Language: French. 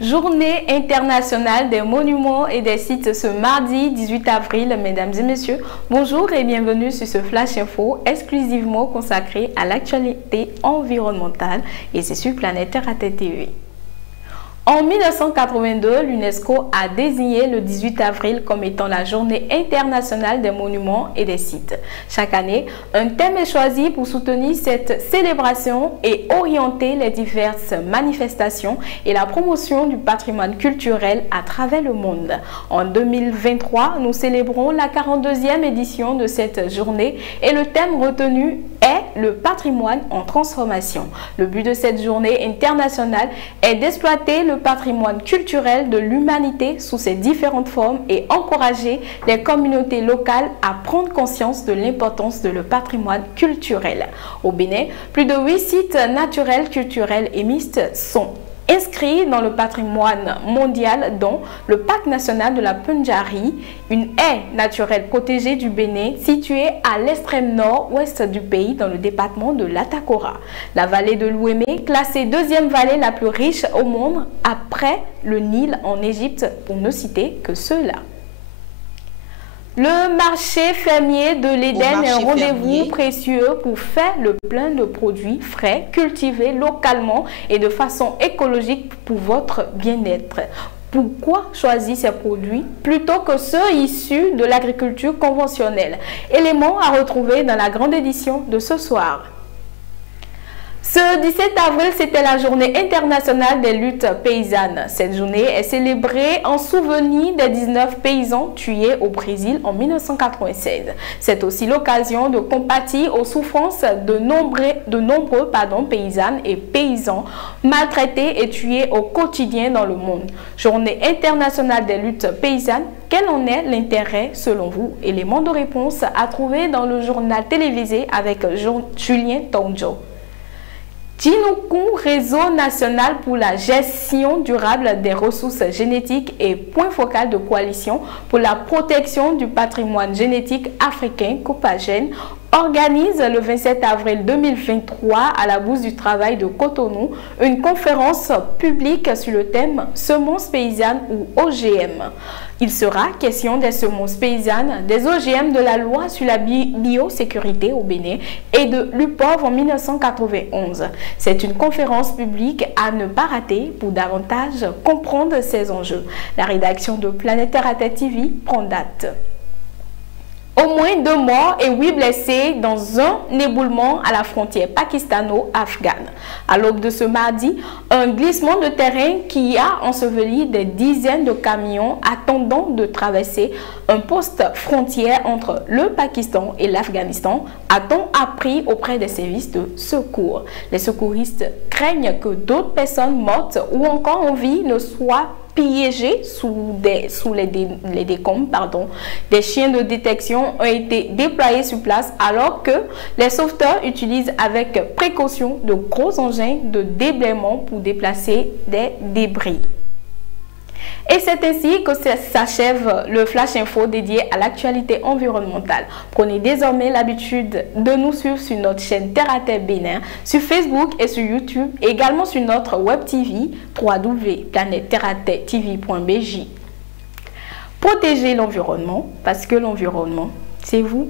Journée internationale des monuments et des sites ce mardi 18 avril. Mesdames et messieurs, bonjour et bienvenue sur ce Flash Info exclusivement consacré à l'actualité environnementale et c'est sur Planète Terre TV. En 1982, l'UNESCO a désigné le 18 avril comme étant la journée internationale des monuments et des sites. Chaque année, un thème est choisi pour soutenir cette célébration et orienter les diverses manifestations et la promotion du patrimoine culturel à travers le monde. En 2023, nous célébrons la 42e édition de cette journée et le thème retenu est le patrimoine en transformation. Le but de cette journée internationale est d'exploiter le patrimoine culturel de l'humanité sous ses différentes formes et encourager les communautés locales à prendre conscience de l'importance de le patrimoine culturel. Au Bénin, plus de 8 sites naturels, culturels et mixtes sont inscrits dans le patrimoine mondial, dont le parc national de la Pendjari, une haie naturelle protégée du Bénin située à l'extrême nord-ouest du pays dans le département de l'Atakora. La vallée de l'Ouémé, classée deuxième vallée la plus riche au monde après le Nil en Égypte, pour ne citer que ceux-là. Le marché fermier de l'Éden est un rendez-vous précieux pour faire le plein de produits frais, cultivés localement et de façon écologique pour votre bien-être. Pourquoi choisir ces produits plutôt que ceux issus de l'agriculture conventionnelle? Élément à retrouver dans la grande édition de ce soir. Ce 17 avril, c'était la journée internationale des luttes paysannes. Cette journée est célébrée en souvenir des 19 paysans tués au Brésil en 1996. C'est aussi l'occasion de compatir aux souffrances de nombreux paysannes et paysans maltraités et tués au quotidien dans le monde. Journée internationale des luttes paysannes, quel en est l'intérêt selon vous? Élément de réponse à trouver dans le journal télévisé avec Julien Tongjo. Djinoukou, réseau national pour la gestion durable des ressources génétiques et point focal de coalition pour la protection du patrimoine génétique africain, Copagène, organise le 27 avril 2023 à la Bourse du Travail de Cotonou une conférence publique sur le thème « Semences paysannes ou OGM ». Il sera question des semences paysannes, des OGM, de la loi sur la biosécurité au Bénin et de l'UPOV en 1991. C'est une conférence publique à ne pas rater pour davantage comprendre ces enjeux. La rédaction de Planète Terre TV prend date. Au moins 2 morts et 8 blessés dans un éboulement à la frontière pakistano-afghane. À l'aube de ce mardi, un glissement de terrain qui a enseveli des dizaines de camions attendant de traverser un poste frontière entre le Pakistan et l'Afghanistan, a-t-on appris auprès des services de secours. Les secouristes craignent que d'autres personnes mortes ou encore en vie ne soient piégés sous les décombres. Des chiens de détection ont été déployés sur place alors que les sauveteurs utilisent avec précaution de gros engins de déblaiement pour déplacer des débris. Et c'est ainsi que s'achève le Flash Info dédié à l'actualité environnementale. Prenez désormais l'habitude de nous suivre sur notre chaîne Terre à Terre Bénin, sur Facebook et sur YouTube, et également sur notre web TV www.planetterraterretv.bj. Protégez l'environnement parce que l'environnement, c'est vous.